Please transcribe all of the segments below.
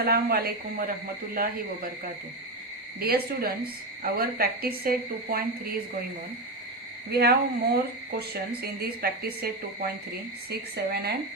Assalamu alaikum wa rahmatullahi wa barakatuh. Dear students, our practice set 2.3 is going on. We have more questions in this practice set 2.3, 6, 7,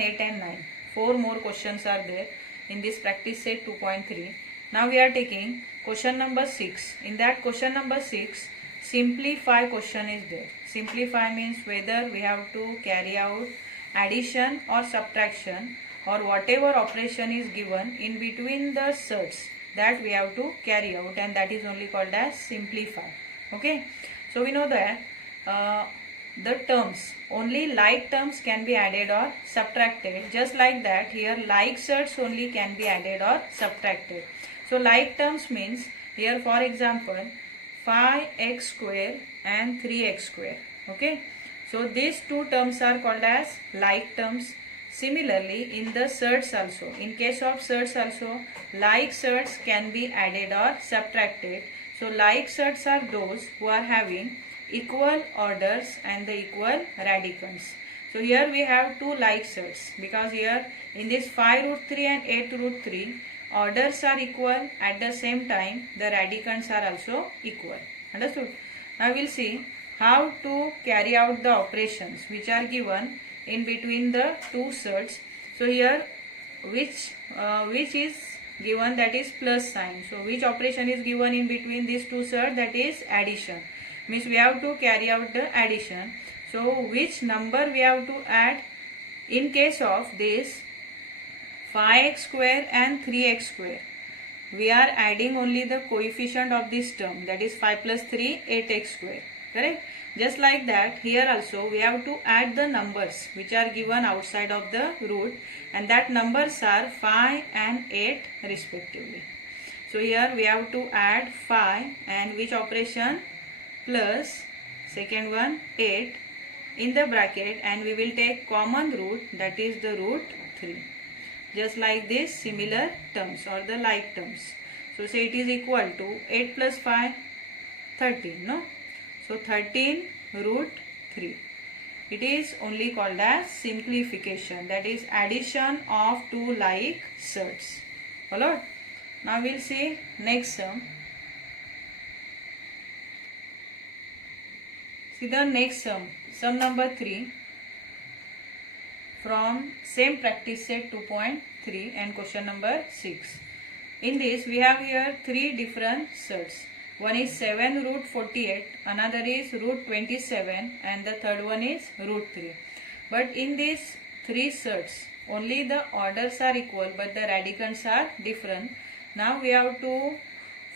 8 and 9. 4 more questions are there in this practice set 2.3. Now we are taking question number 6. In that question number 6, simplify question is there. Simplify means whether we have to carry out addition or subtraction or whatever operation is given in between the surds, that we have to carry out, and that is only called as simplify. Okay, so we know that the terms, only like terms can be added or subtracted. Just like that, here like surds only can be added or subtracted. So like terms means here, for example, 5x square and 3x square. Okay, so these two terms are called as like terms. Similarly, in the surds also, in case of surds also, like surds can be added or subtracted. So like surds are those who are having equal orders and the equal radicands. So here we have two like surds, because here in this 5 root 3 and 8 root 3, orders are equal, at the same time the radicands are also equal. Understood? Now we will see how to carry out the operations which are given in between the two surds. So here which is given, that is plus sign. So which operation is given in between these two surds, that is addition. Means we have to carry out the addition. So which number we have to add? In case of this 5x square and 3x square, we are adding only the coefficient of this term, that is 5 plus 3, 8x square. Correct? Just like that, here also we have to add the numbers which are given outside of the root, and that numbers are 5 and 8 respectively. So here we have to add 5 and which operation? Plus second one 8 in the bracket, and we will take common root, that is the root 3. Just like this, similar terms or the like terms. So say it is equal to 8 plus 5, 13, no? So 13 root 3. It is only called as simplification, that is addition of two like surds. Followed? Now we will see next sum. See the next sum, sum number 3 from same practice set 2.3 and question number 6. In this we have here three different surds. One is 7 root 48, another is root 27, and the third one is root 3. But in these three surds, only the orders are equal but the radicands are different. Now we have to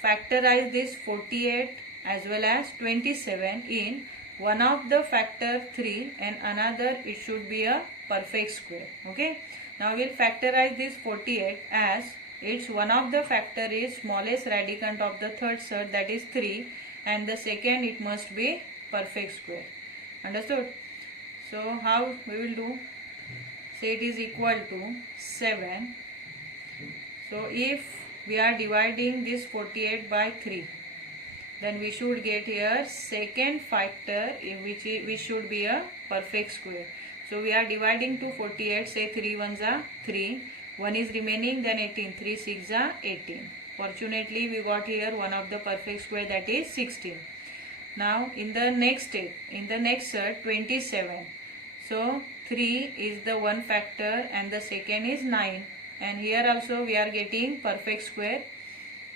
factorize this 48 as well as 27 in one of the factor 3 and another it should be a perfect square. Okay. Now we will factorize this 48 as its one of the factor is smallest radicand of the third surd, that is 3, and the second it must be perfect square. Understood? So how we will do? Say it is equal to 7. So if we are dividing this 48 by 3, then we should get here second factor which should be a perfect square. So we are dividing to 48, say 3 ones are 3. 1 is remaining, then 18, 3 6 are 18. Fortunately we got here one of the perfect square, that is 16. Now in the next step, in the next surd 27. So 3 is the one factor and the second is 9, and here also we are getting perfect square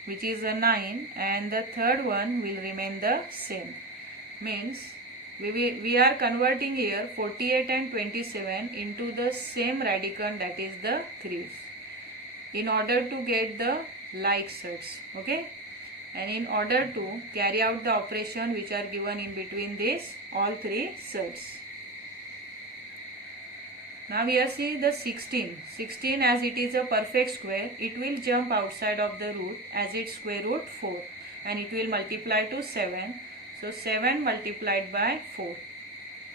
which is a 9, and the third one will remain the same. Means we are converting here 48 and 27 into the same radicand, that is the 3s, in order to get the like surds. Okay, and in order to carry out the operation which are given in between these all three surds. Now here see the 16. 16, as it is a perfect square, it will jump outside of the root as its square root 4, and it will multiply to 7. So 7 multiplied by 4.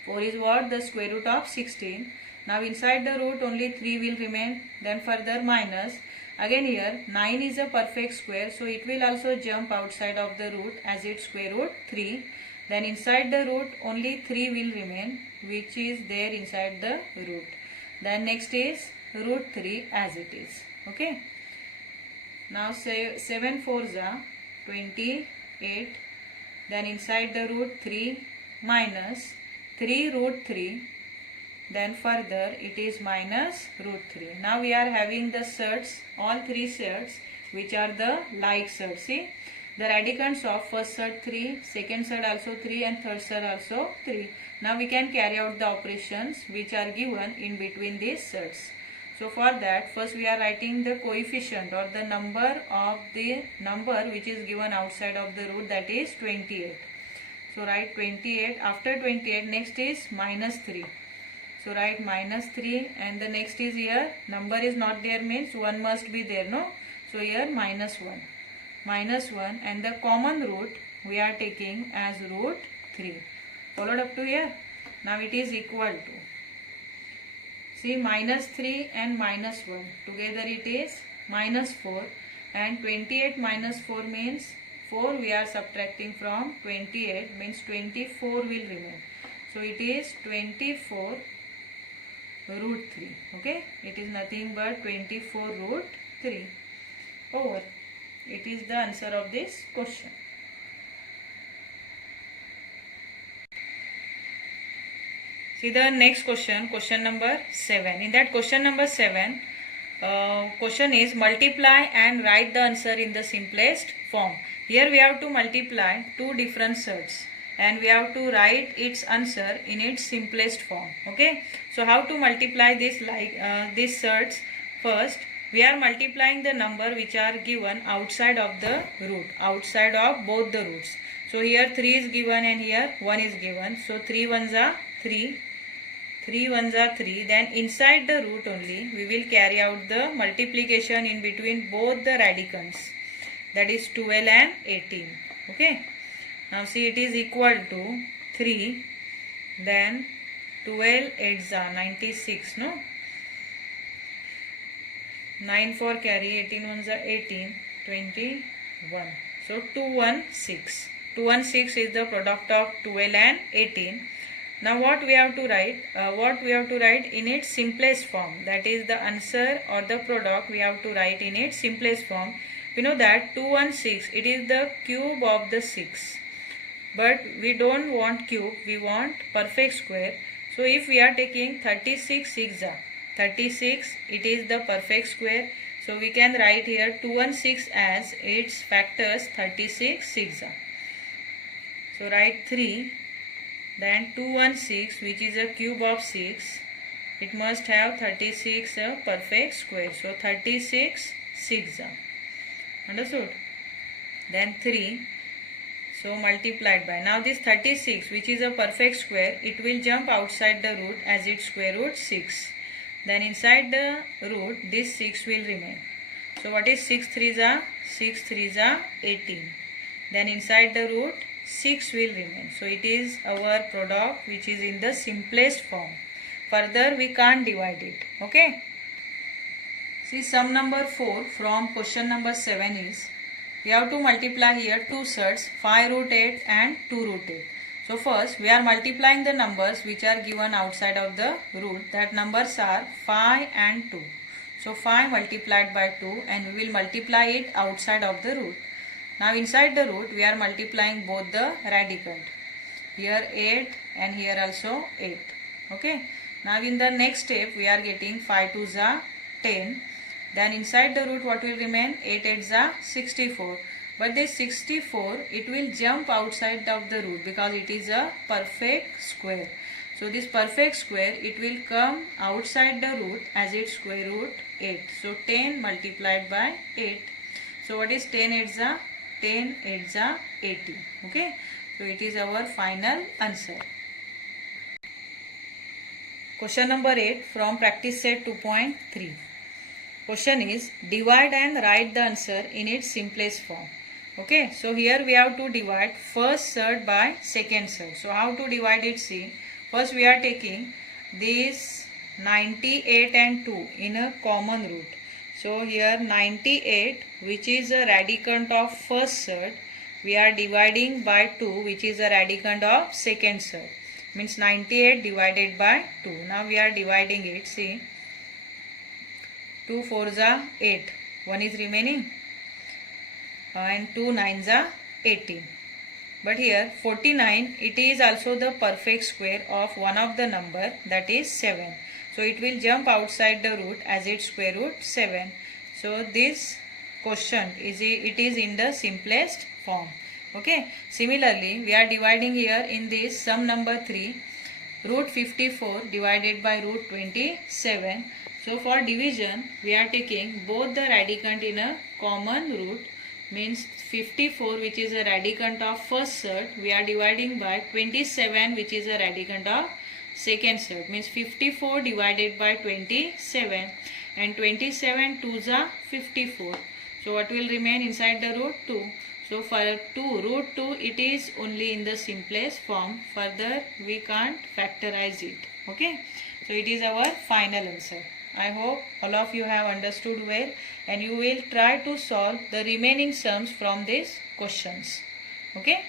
4 is what? The square root of 16. Now inside the root only 3 will remain. Then further minus. Again here 9 is a perfect square. So it will also jump outside of the root as its square root 3. Then inside the root only 3 will remain, which is there inside the root. Then next is root 3 as it is. Okay. Now say 7 fours are 28. Then inside the root 3 minus 3 root 3. Then further it is minus root 3. Now we are having the surds, all three surds, which are the like surds. See, the radicands of first surd 3, second surd also 3, and third surd also 3. Now we can carry out the operations which are given in between these surds. So for that, first we are writing the coefficient or the number of the number which is given outside of the root, that is 28. So write 28. After 28, next is minus 3. So write minus 3, and the next is here, number is not there means 1 must be there, no? So here minus 1. Minus 1, and the common root we are taking as root 3. Followed up to here? Now it is equal to, see, minus 3 and minus 1. Together it is minus 4, and 28 minus 4 means 4 we are subtracting from 28, means 24 will remain. So it is 24 root 3. Okay, it is nothing but 24 root 3 over. It is the answer of this question. See the next question, question number 7. In that question number 7, question is multiply and write the answer in the simplest form. Here we have to multiply two different surds, and we have to write its answer in its simplest form. Okay, so how to multiply this, like these surds? First we are multiplying the number which are given outside of the root, outside of both the roots. So here 3 is given and here 1 is given. So 3 ones are 3, 3 ones are 3. Then inside the root only we will carry out the multiplication in between both the radicands, that is 12 and 18. Okay. Now see, it is equal to 3, then 12 8s are 96, no? 9 4 carry, 18 ones are 18, 21. So 216. 216 is the product of 12 and 18. Now what we have to write? In its simplest form, that is the answer or the product we have to write in its simplest form. We know that 216, it is the cube of the 6. But we don't want cube, we want perfect square. So if we are taking 36 6 36, it is the perfect square. So we can write here 216 as its factors 36 6. So write 3, then 216, which is a cube of 6. It must have 36 a perfect square. So 36 6. Understood? Then 3. So multiplied by. Now this 36, which is a perfect square, it will jump outside the root as its square root 6. Then inside the root, this 6 will remain. So what is 6 3s are? 6 3s are 18. Then inside the root, 6 will remain. So it is our product which is in the simplest form. Further we can't divide it. Okay. See, sum number 4 from question number 7 is, we have to multiply here two surds, 5 root 8 and 2 root 8. So first we are multiplying the numbers which are given outside of the root. That numbers are 5 and 2. So 5 multiplied by 2, and we will multiply it outside of the root. Now inside the root we are multiplying both the radicand. Here 8 and here also 8. Okay. Now in the next step we are getting 5 2s are 10. Then inside the root what will remain? 8 8s are 64. But this 64, it will jump outside of the root because it is a perfect square. So this perfect square, it will come outside the root as its square root 8. So 10 multiplied by 8. So what is 10 8s are? 10 8s are 80. Okay. So it is our final answer. Question number 8 from practice set 2.3. Question is, divide and write the answer in its simplest form. Okay, so here we have to divide first surd by second surd. So how to divide it? See, first we are taking this 98 and 2 in a common root. So here 98, which is a radicand of first surd, we are dividing by 2, which is a radicand of second surd. Means 98 divided by 2. Now we are dividing it. See, 2 4s are 8, 1 is remaining, and 2 9s are 18. But here 49, it is also the perfect square of one of the number, that is 7. So it will jump outside the root as its square root 7. So this question is in the simplest form. Okay. Similarly, we are dividing here in this sum number 3, root 54 divided by root 27. So for division, we are taking both the radicand in a common root, means 54, which is a radicand of first surd, we are dividing by 27, which is a radicand of second surd, means 54 divided by 27, and 27 2s are 54. So what will remain inside the root? 2. So for 2, root 2, it is only in the simplest form. Further, we can't factorize it. Okay. So it is our final answer. I hope all of you have understood well, and you will try to solve the remaining sums from these questions. Okay.